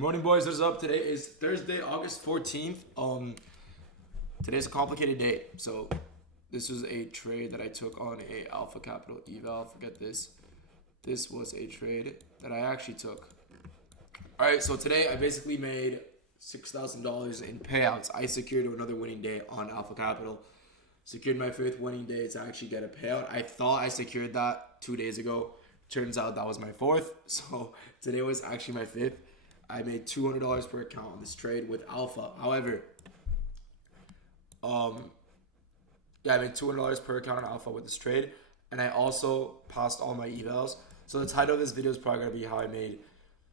Good morning, boys. What's up? Today is Thursday, August 14th. Today's a complicated day. So this was a trade that I took on a Alpha Capital eval. Forget this. This was a trade that I actually took. All right. So today I basically made $6,000 in payouts. I secured another winning day on Alpha Capital. Secured my fifth winning day to actually get a payout. I thought I secured that 2 days ago. Turns out that was my fourth. So today was actually my fifth. I made $200 per account on this trade with Alpha. However, I made $200 per account on Alpha with this trade, and I also passed all my evals. So the title of this video is probably gonna be how I made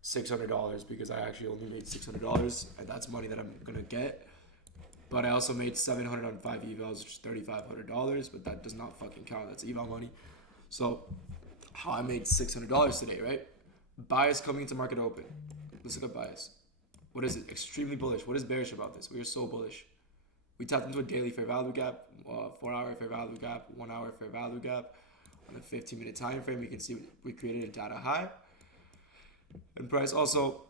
$600 because I actually only made $600, and that's money that I'm gonna get. But I also made $700 on 5 evals, which is $3,500, but that does not fucking count. That's eval money. So how I made $600 today, right? Bias coming into market open. Let's look at bias. What is it? Extremely bullish. What is bearish about this? We are so bullish. We tapped into a daily fair value gap, 4-hour fair value gap, 1-hour fair value gap. On a 15-minute time frame, you can see we created a data high. And price also,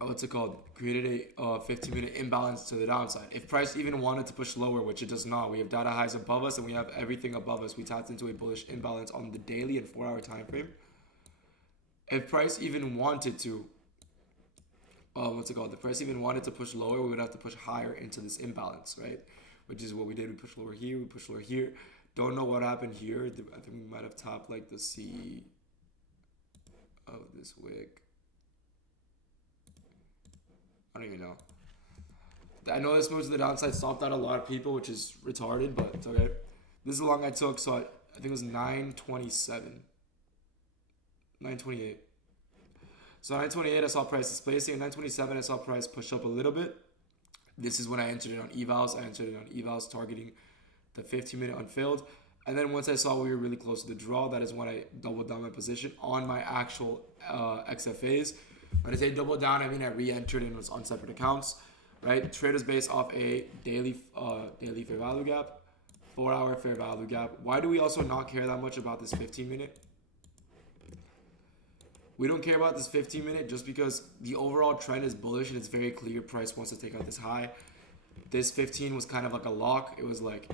created a 15-minute imbalance to the downside. If price even wanted to push lower, which it does not, we have data highs above us and we have everything above us. We tapped into a bullish imbalance on the daily and 4-hour time frame. If price even wanted to, the price even wanted to push lower, we would have to push higher into this imbalance, right? Which is what we did. We pushed lower here, we pushed lower here. Don't know what happened here. I think we might have tapped like the C of this wick. I don't even know. I know this move to the downside stopped out a lot of people, which is retarded, but it's okay. This is the long I took, so I think it was 927. 928. So 928, I saw price displacing. At 927, I saw price push up a little bit. This is when I entered it on evals. I entered it on evals targeting the 15-minute unfilled. And then once I saw we were really close to the draw, that is when I doubled down my position on my actual XFAs. When I say double down, I mean I re-entered and was on separate accounts, right? Trade is based off a daily fair value gap, 4-hour fair value gap. Why do we also not care that much about this 15-minute? We don't care about this 15-minute just because the overall trend is bullish and it's very clear price wants to take out this high. This 15 was kind of like a lock. It was like,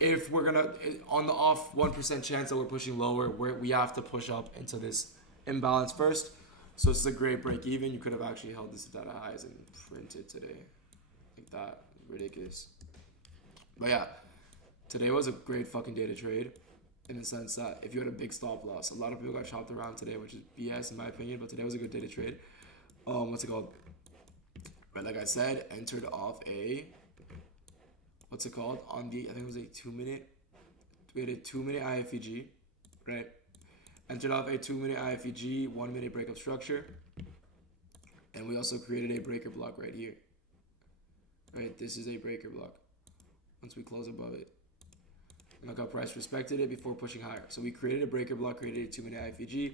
if we're gonna, on the off 1% chance that we're pushing lower, we have to push up into this imbalance first. So this is a great break even. You could have actually held this data highs and printed today. Like that. Ridiculous. But yeah, today was a great fucking day to trade. In the sense that if you had a big stop loss, a lot of people got chopped around today, which is BS in my opinion, but today was a good day to trade. Right, like I said, entered off a, on the, I think it was a 2-minute, we had a 2-minute IFEG, right? Entered off a 2-minute IFEG, 1-minute breakup structure, and we also created a breaker block right here. Right, this is a breaker block. Once we close above it. Look how price respected it before pushing higher. So we created a breaker block, created a 2-minute IFEG,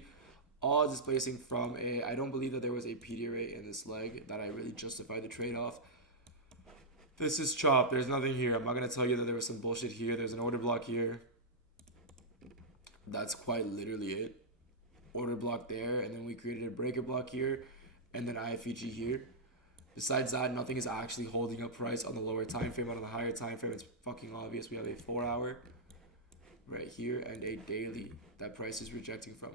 all displacing from a, I don't believe that there was a PD array in this leg that I really justified the trade-off. This is chop. There's nothing here. I'm not going to tell you that there was some bullshit here. There's an order block here. That's quite literally it. Order block there, and then we created a breaker block here, and then IFEG here. Besides that, nothing is actually holding up price on the lower time frame. On the higher time frame, it's fucking obvious. We have a 4-hour right here and a daily that price is rejecting from.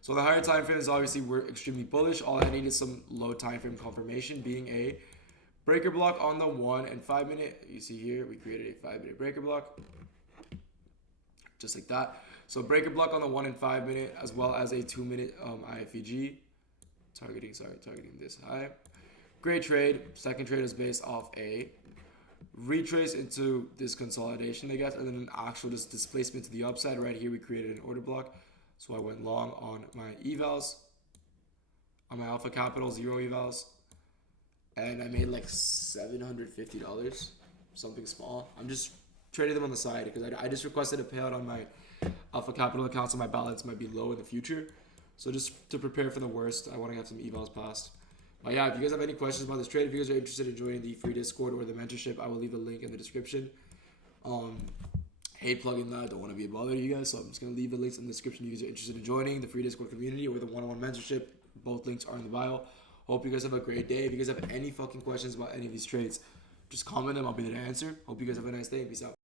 So the higher time frame is obviously we're extremely bullish. All I need is some low time frame confirmation, being a breaker block on the 1 and 5 minute. You see here, we created a 5-minute breaker block, just like that. So breaker block on the 1 and 5 minute, as well as a 2-minute IFEG, targeting this high. Great trade. Second trade is based off a retrace into this consolidation, I guess, and then an actual just displacement to the upside. Right here, we created an order block. So I went long on my evals, on my Alpha Capital, 0 evals, and I made like $750, something small. I'm just trading them on the side because I just requested a payout on my Alpha Capital account, so my balance might be low in the future. So just to prepare for the worst, I want to have some evals passed. But yeah, if you guys have any questions about this trade, if you guys are interested in joining the free Discord or the mentorship, I will leave the link in the description. Hate plugging that. I don't want to be a bother to you guys, so I'm just going to leave the links in the description if you guys are interested in joining the free Discord community or the one-on-one mentorship. Both links are in the bio. Hope you guys have a great day. If you guys have any fucking questions about any of these trades, just comment them. I'll be there to answer. Hope you guys have a nice day. Peace out.